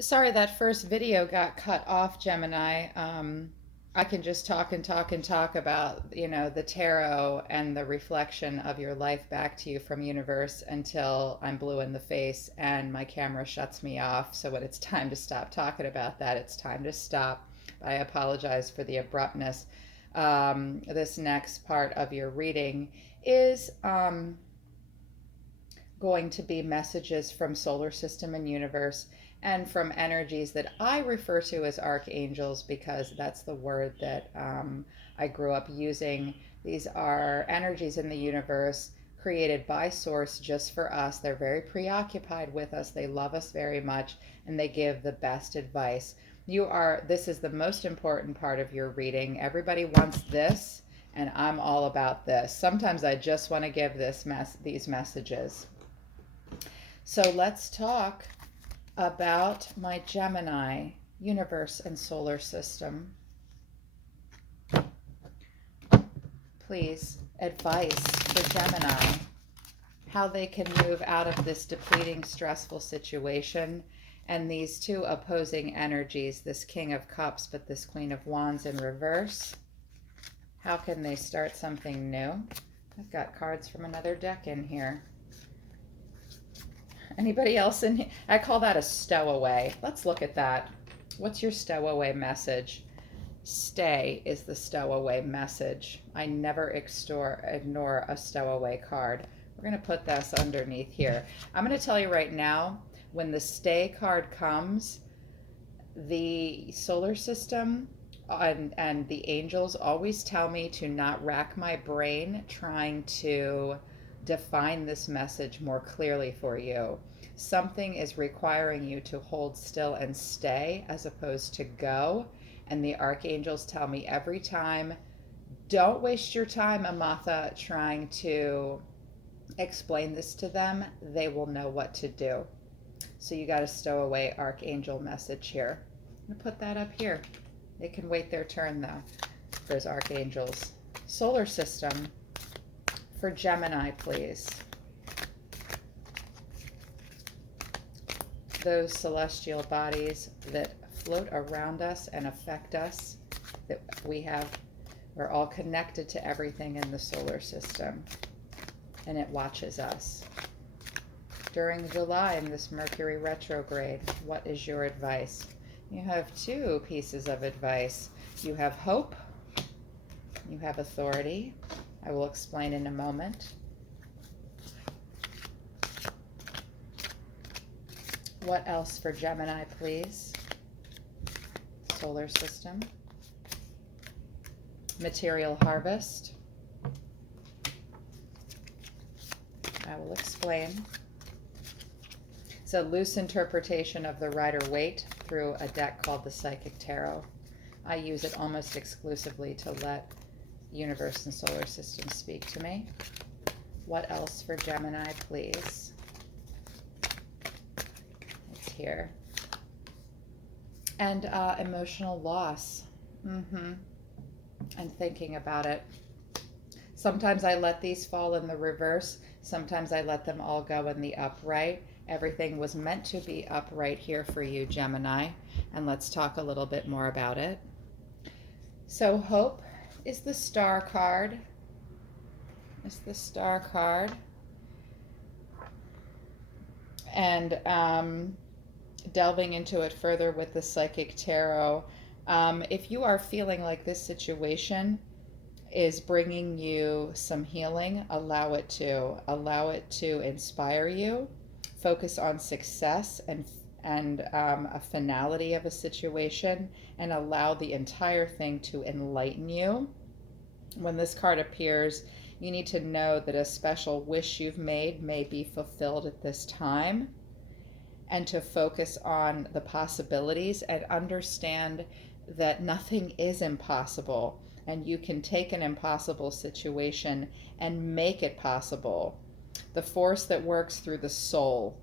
Sorry that first video got cut off, Gemini. I can just talk and talk and talk about, the tarot and the reflection of your life back to you from universe until I'm blue in the face and my camera shuts me off. So when it's time to stop talking about that, it's time to stop. I apologize for the abruptness. This next part of your reading is going to be messages from solar system and universe and from energies that I refer to as archangels because that's the word that I grew up using. These are energies in the universe created by source just for us. They're very preoccupied with us, they love us very much, and they give the best advice. This is the most important part of your reading. Everybody wants this, and I'm all about this. Sometimes I just want to give these messages. So let's talk about my Gemini universe and solar system. Please, advice for Gemini, how they can move out of this depleting, stressful situation and these two opposing energies, this King of Cups, but this Queen of Wands in reverse. How can they start something new? I've got cards from another deck in here. Anybody else in here? I call that a stowaway. Let's look at that. What's your stowaway message? Stay is the stowaway message. I never ignore a stowaway card. We're going to put this underneath here. I'm going to tell you right now, when the stay card comes, the solar system and the angels always tell me to not rack my brain trying to define this message more clearly for you. Something is requiring you to hold still and stay as opposed to go. And the archangels tell me every time, don't waste your time, Amatha, trying to explain this to them. They will know what to do. So you got a stowaway archangel message here. I'm going to put that up here. They can wait their turn though. There's archangels. Solar system for Gemini, please. Those celestial bodies that float around us and affect us, that we're all connected to everything in the solar system, and it watches us. During July in this Mercury retrograde, what is your advice? You have two pieces of advice. You have hope, you have authority. I will explain in a moment. What else for Gemini, please? Solar system. Material harvest. I will explain. It's a loose interpretation of the Rider-Waite through a deck called the Psychic Tarot. I use it almost exclusively to let universe and solar system speak to me. What else for Gemini, please? It's here. And emotional loss. And thinking about it. Sometimes I let these fall in the reverse. Sometimes I let them all go in the upright. Everything was meant to be upright here for you, Gemini. And let's talk a little bit more about it. So hope is the star card. It's the star card. And delving into it further with the Psychic Tarot, if you are feeling like this situation is bringing you some healing, allow it to. Allow it to inspire you. Focus on success and a finality of a situation, and allow the entire thing to enlighten you. When this card appears, you need to know that a special wish you've made may be fulfilled at this time, and to focus on the possibilities and understand that nothing is impossible, and you can take an impossible situation and make it possible. The force that works through the soul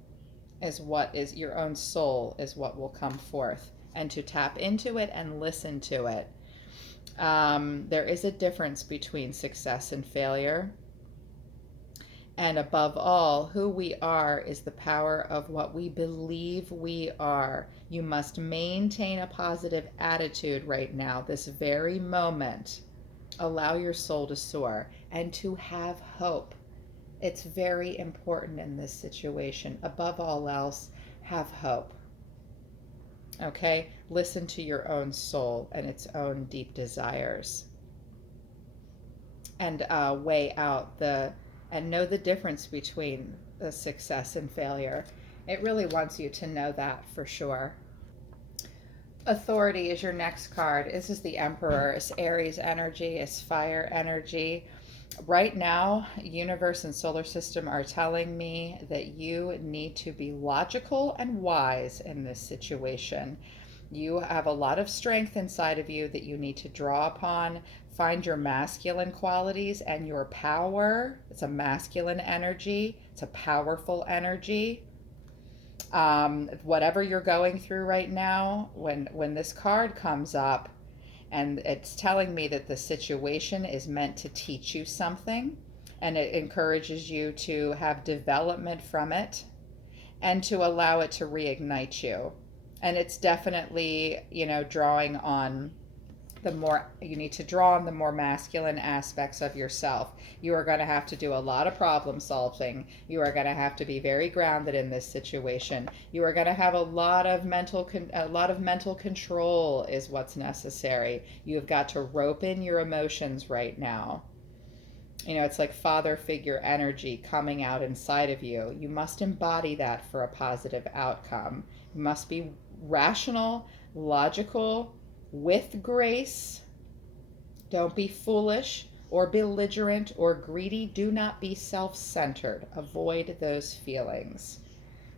is your own soul is what will come forth, and to tap into it and listen to it. There is a difference between success and failure, And above all, who we are is the power of what we believe we are. You must maintain a positive attitude right now, this very moment. Allow your soul to soar and to have hope. It's very important in this situation. Above all else, have hope. Okay? Listen to your own soul and its own deep desires. And weigh out and know the difference between the success and failure. It really wants you to know that for sure. Authority is your next card. This is the Emperor. It's Aries energy. It's fire energy. Right now, universe and solar system are telling me that you need to be logical and wise in this situation. You have a lot of strength inside of you that you need to draw upon. Find your masculine qualities and your power. It's a masculine energy. It's a powerful energy. Whatever you're going through right now, when this card comes up, and it's telling me that the situation is meant to teach you something, and it encourages you to have development from it and to allow it to reignite you. And it's definitely, drawing on you need to draw on the more masculine aspects of yourself. You are going to have to do a lot of problem solving. You are going to have to be very grounded in this situation. You are going to have a lot of mental control is what's necessary. You've got to rope in your emotions right now. It's like father figure energy coming out inside of you. You must embody that for a positive outcome. You must be rational, logical, with grace. Don't be foolish or belligerent or greedy. Do not be self-centered. Avoid those feelings.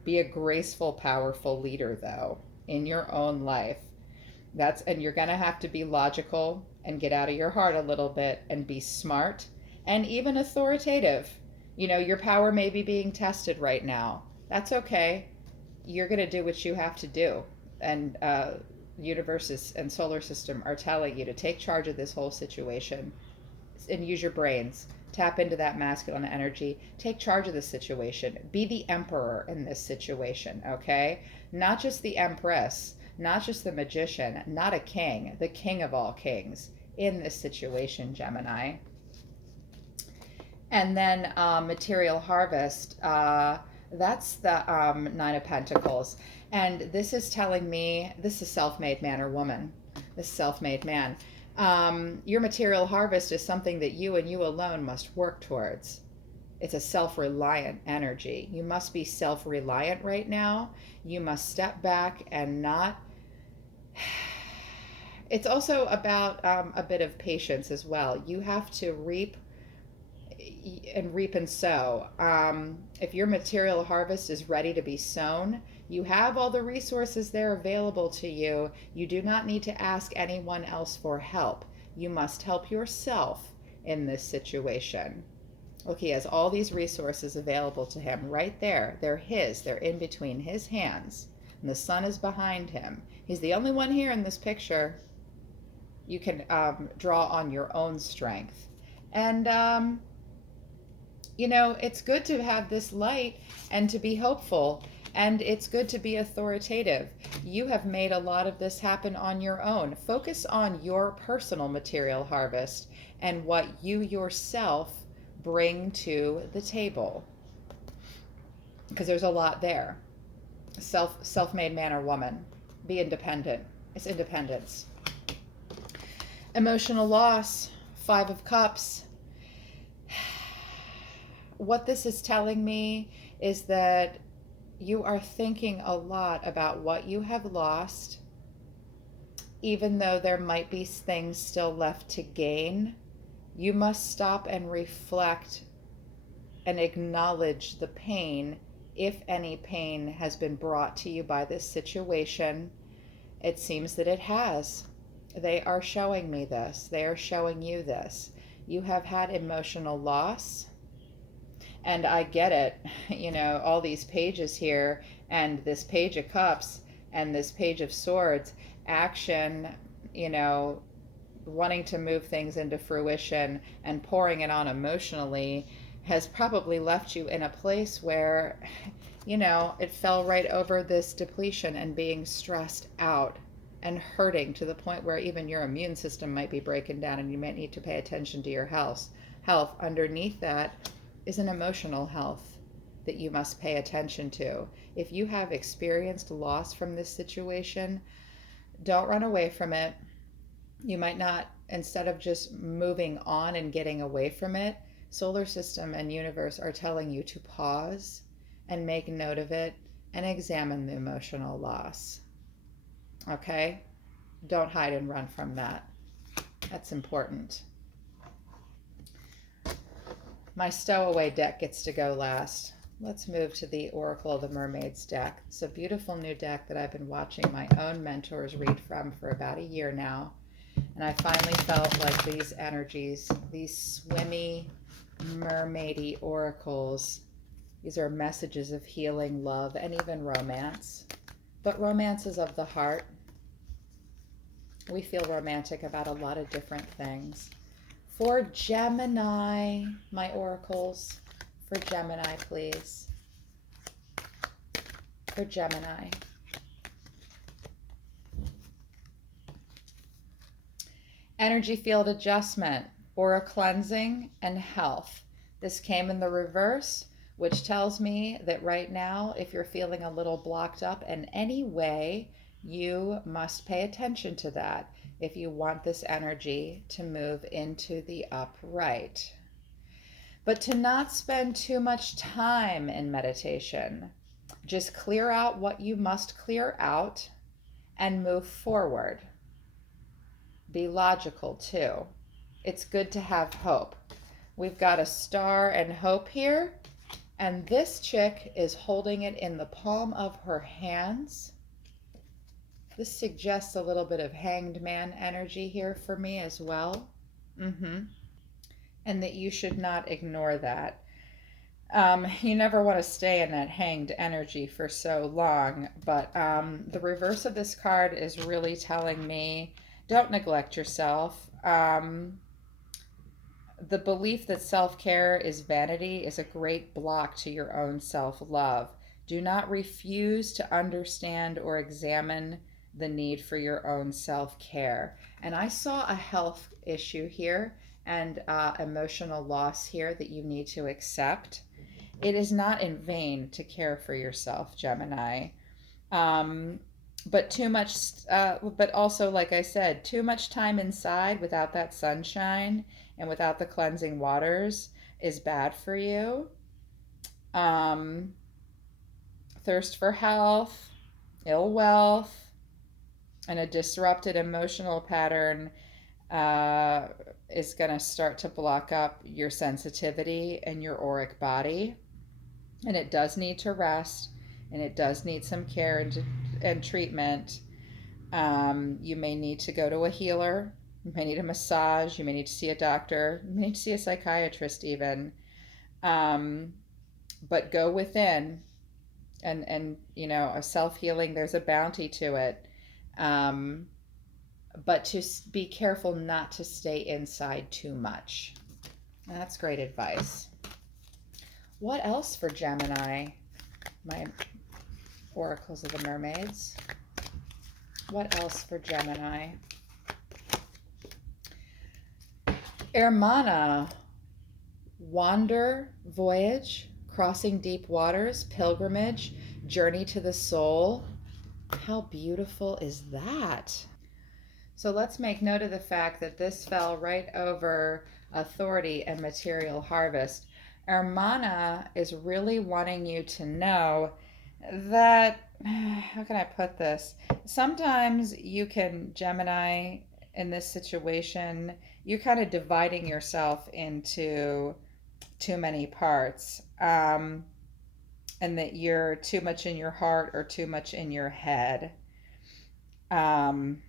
Be a graceful, powerful leader, though, in your own life. And you're going to have to be logical and get out of your heart a little bit and be smart and even authoritative. Your power may be being tested right now. That's okay. You're going to do what you have to do. And universes and solar system are telling you to take charge of this whole situation and use your brains. Tap into that masculine energy. Take charge of the situation. Be the emperor in this situation, okay? Not just the empress, not just the magician, not a king, the king of all kings in this situation, Gemini. And then material harvest, that's the Nine of Pentacles. And this is telling me, this is self-made man or woman, this self-made man. Your material harvest is something that you and you alone must work towards. It's a self-reliant energy. You must be self-reliant right now. You must step back and not... It's also about a bit of patience as well. You have to reap and sow. If your material harvest is ready to be sown, you have all the resources there available to you. You do not need to ask anyone else for help. You must help yourself in this situation. Look, he has all these resources available to him right there. They're his. They're in between his hands. And the sun is behind him. He's the only one here in this picture. You can draw on your own strength. And it's good to have this light and to be hopeful, and it's good to be authoritative. You have made a lot of this happen on your own. Focus on your personal material harvest and what you yourself bring to the table, because there's a lot there. Self-made man or woman. Be independent. It's independence. Emotional loss. 5 of Cups. What this is telling me is that you are thinking a lot about what you have lost, even though there might be things still left to gain. You must stop and reflect and acknowledge the pain, if any pain has been brought to you by this situation. It seems that it has. They are showing me this. They are showing you this. You have had emotional loss. And I get it, all these pages here, and this Page of Cups, and this Page of Swords, action, wanting to move things into fruition and pouring it on emotionally. has probably left you in a place where, it fell right over this depletion and being stressed out and hurting to the point where even your immune system might be breaking down and you might need to pay attention to your health. Underneath that is an emotional health that you must pay attention to. If you have experienced loss from this situation, don't run away from it. You might not, instead of just moving on and getting away from it, solar system and universe are telling you to pause and make note of it and examine the emotional loss. Okay? Don't hide and run from that. That's important. My stowaway deck gets to go last. Let's move to the Oracle of the Mermaids deck. It's a beautiful new deck that I've been watching my own mentors read from for about a year now. And I finally felt like these energies, these swimmy, mermaidy oracles, these are messages of healing, love, and even romance. But romance is of the heart. We feel romantic about a lot of different things. For Gemini, my oracles, for Gemini, please. For Gemini. Energy field adjustment, aura cleansing, and health. This came in the reverse, which tells me that right now, if you're feeling a little blocked up in any way, you must pay attention to that if you want this energy to move into the upright. But to not spend too much time in meditation. Just clear out what you must clear out and move forward. Be logical too. It's good to have hope. We've got a star and hope here, and this chick is holding it in the palm of her hands. This suggests a little bit of hanged man energy here for me as well. And that you should not ignore that. You never want to stay in that hanged energy for so long, but the reverse of this card is really telling me don't neglect yourself. The belief that self-care is vanity is a great block to your own self-love. Do not refuse to understand or examine the need for your own self-care. And I saw a health issue here and emotional loss here that you need to accept. It is not in vain to care for yourself, Gemini. But too much, but also, like I said, too much time inside without that sunshine and without the cleansing waters is bad for you. Thirst for health, ill wealth, and a disrupted emotional pattern is going to start to block up your sensitivity and your auric body. And it does need to rest, and it does need some care and treatment. You may need to go to a healer. You may need a massage. You may need to see a doctor. You may need to see a psychiatrist even. But go within, and a self-healing, there's a bounty to it. But to be careful not to stay inside too much. That's great advice. What else for Gemini, my oracles of the mermaids? What else for Gemini? Hermana, wander, voyage, crossing deep waters, pilgrimage, journey to the soul. How beautiful is that? So let's make note of the fact that this fell right over authority and material harvest. Hermana is really wanting you to know that, how can I put this? Sometimes you can, Gemini, in this situation, you're kind of dividing yourself into too many parts. And that you're too much in your heart or too much in your head. And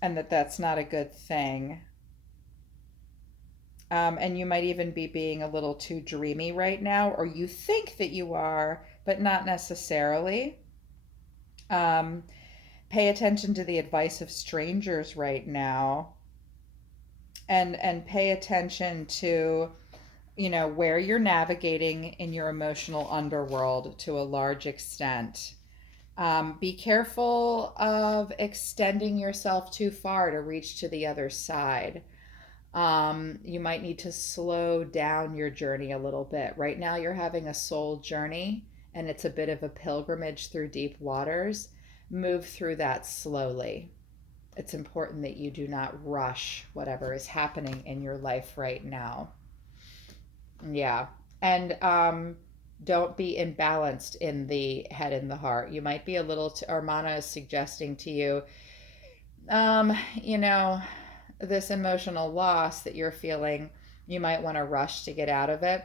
that's not a good thing. And you might even be being a little too dreamy right now, or you think that you are, but not necessarily. Pay attention to the advice of strangers right now, and pay attention to where you're navigating in your emotional underworld to a large extent. Be careful of extending yourself too far to reach to the other side. You might need to slow down your journey a little bit. Right now, you're having a soul journey and it's a bit of a pilgrimage through deep waters. Move through that slowly. It's important that you do not rush whatever is happening in your life right now. Yeah. And don't be imbalanced in the head and the heart. You might be a little, Armana is suggesting to you, um, you know, this emotional loss that you're feeling, you might want to rush to get out of it.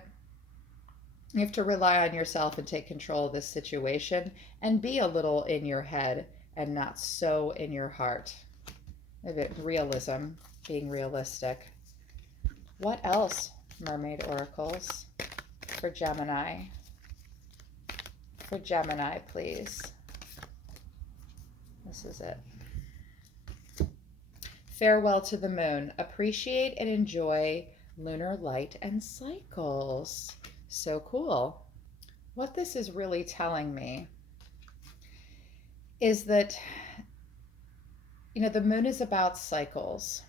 You have to rely on yourself and take control of this situation and be a little in your head and not so in your heart. A bit realism, being realistic. What else, mermaid oracles, for Gemini? For Gemini, please. This is it. Farewell to the moon. Appreciate and enjoy lunar light and cycles. So cool. What this is really telling me is that, the moon is about cycles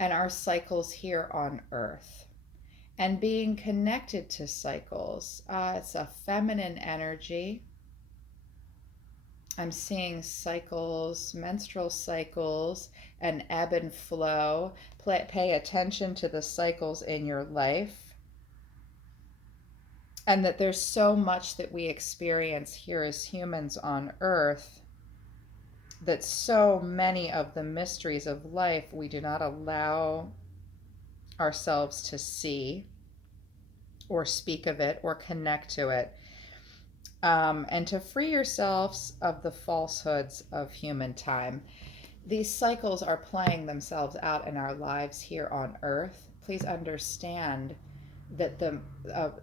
and our cycles here on Earth and being connected to cycles. It's a feminine energy. I'm seeing cycles, menstrual cycles, and ebb and flow. Pay attention to the cycles in your life. And that there's so much that we experience here as humans on Earth, that so many of the mysteries of life we do not allow ourselves to see or speak of it or connect to it. And to free yourselves of the falsehoods of human time. These cycles are playing themselves out in our lives here on Earth. Please understand that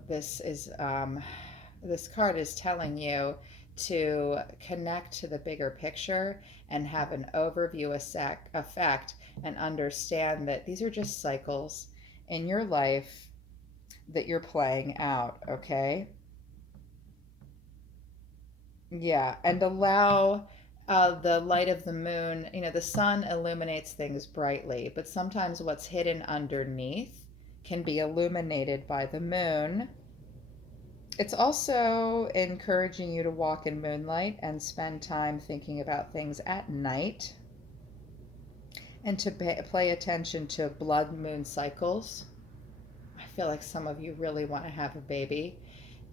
this card is telling you to connect to the bigger picture and have an overview effect and understand that these are just cycles in your life that you're playing out, okay? Yeah, and allow the light of the moon, the sun illuminates things brightly, but sometimes what's hidden underneath can be illuminated by the moon. It's also encouraging you to walk in moonlight and spend time thinking about things at night and to pay attention to blood moon cycles. I feel like some of you really want to have a baby.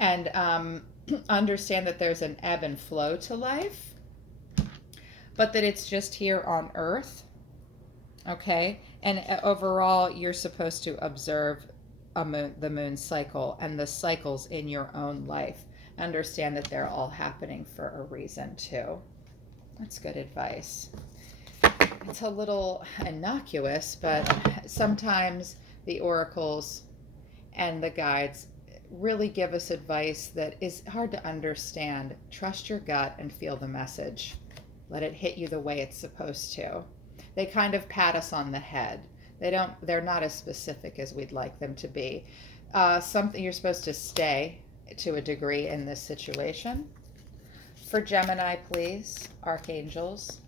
And understand that there's an ebb and flow to life, but that it's just here on Earth, okay? And overall, you're supposed to observe the moon cycle and the cycles in your own life. Understand that they're all happening for a reason, too. That's good advice. It's a little innocuous, but sometimes the oracles and the guides really give us advice that is hard to understand. Trust your gut and feel the message. Let it hit you the way it's supposed to. They kind of pat us on the head. They're not as specific as we'd like them to be. Something you're supposed to stay to a degree in this situation. For Gemini, please, archangels,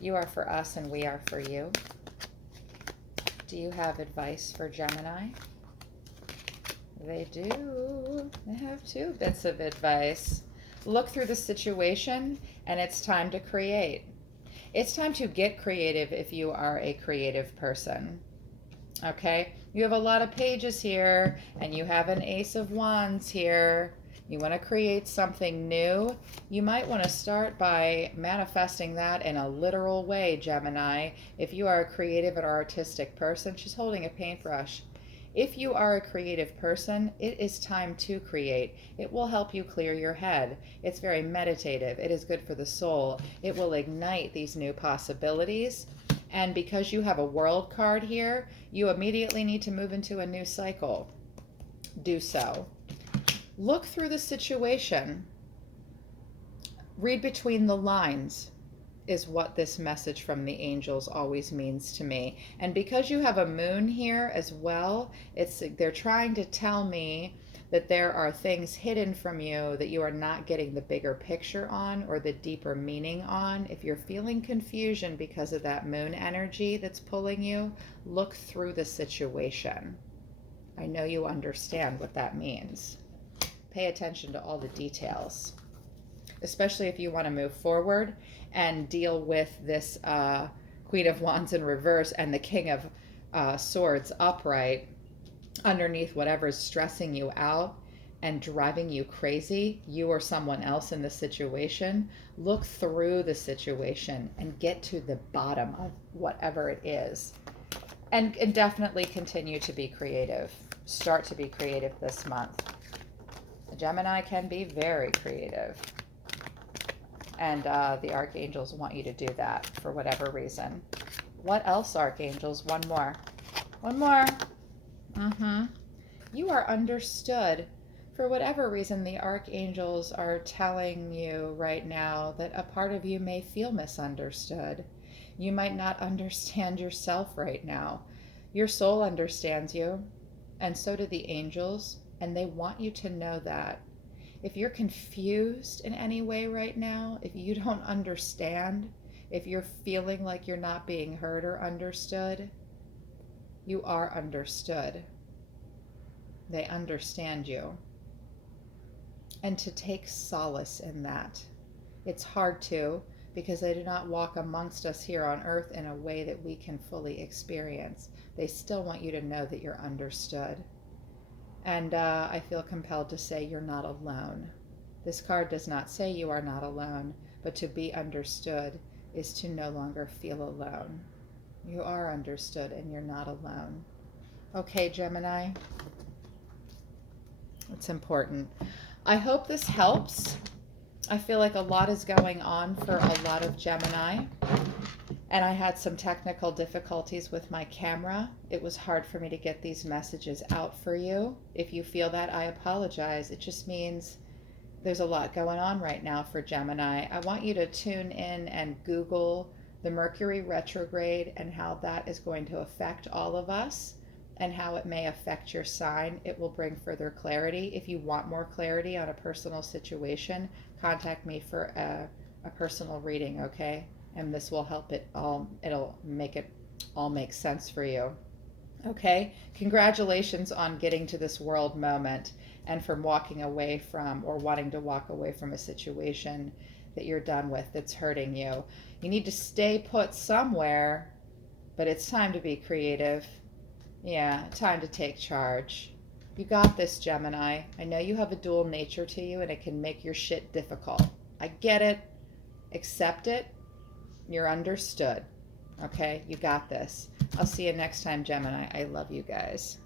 you are for us and we are for you. Do you have advice for Gemini? They do. They have 2 bits of advice. Look through the situation, and it's time to create. It's time to get creative if you are a creative person. Okay? You have a lot of pages here, and you have an Ace of Wands here. You want to create something new. You might want to start by manifesting that in a literal way, Gemini. If you are a creative or artistic person, she's holding a paintbrush. If you are a creative person, it is time to create. It will help you clear your head. It's very meditative. It is good for the soul. It will ignite these new possibilities. And because you have a world card here, you immediately need to move into a new cycle. Do so. Look through the situation. Read between the lines. is what this message from the angels always means to me. And because you have a moon here as well, they're trying to tell me that there are things hidden from you that you are not getting the bigger picture on or the deeper meaning on. If you're feeling confusion because of that moon energy that's pulling you, look through the situation. I know you understand what that means. Pay attention to all the details, especially if you want to move forward and deal with this Queen of Wands in reverse and the King of Swords upright underneath whatever's stressing you out and driving you crazy, you or someone else in the situation. Look through the situation and get to the bottom of whatever it is. And definitely continue to be creative. Start to be creative this month. A Gemini can be very creative. And the archangels want you to do that for whatever reason. What else, archangels? One more. One more. You are understood. For whatever reason, the archangels are telling you right now that a part of you may feel misunderstood. You might not understand yourself right now. Your soul understands you, and so do the angels, and they want you to know that. If you're confused in any way right now, if you don't understand, if you're feeling like you're not being heard or understood, you are understood. They understand you. And to take solace in that. It's hard to, because they do not walk amongst us here on earth in a way that we can fully experience. They still want you to know that you're understood. And I feel compelled to say you're not alone. This card does not say you are not alone, but to be understood is to no longer feel alone. You are understood and you're not alone. Okay, Gemini? It's important. I hope this helps. I feel like a lot is going on for a lot of Gemini. And I had some technical difficulties with my camera. It was hard for me to get these messages out for you. If you feel that, I apologize. It just means there's a lot going on right now for Gemini. I want you to tune in and Google the Mercury retrograde and how that is going to affect all of us and how it may affect your sign. It will bring further clarity. If you want more clarity on a personal situation, contact me for a personal reading, okay? And this will help it'll make it all make sense for you. Okay? Congratulations on getting to this world moment and from walking away from or wanting to walk away from a situation that you're done with that's hurting you. You need to stay put somewhere, but it's time to be creative. Yeah, time to take charge. You got this, Gemini. I know you have a dual nature to you and it can make your shit difficult. I get it. Accept it. You're understood. Okay? You got this. I'll see you next time, Gemini. I love you guys.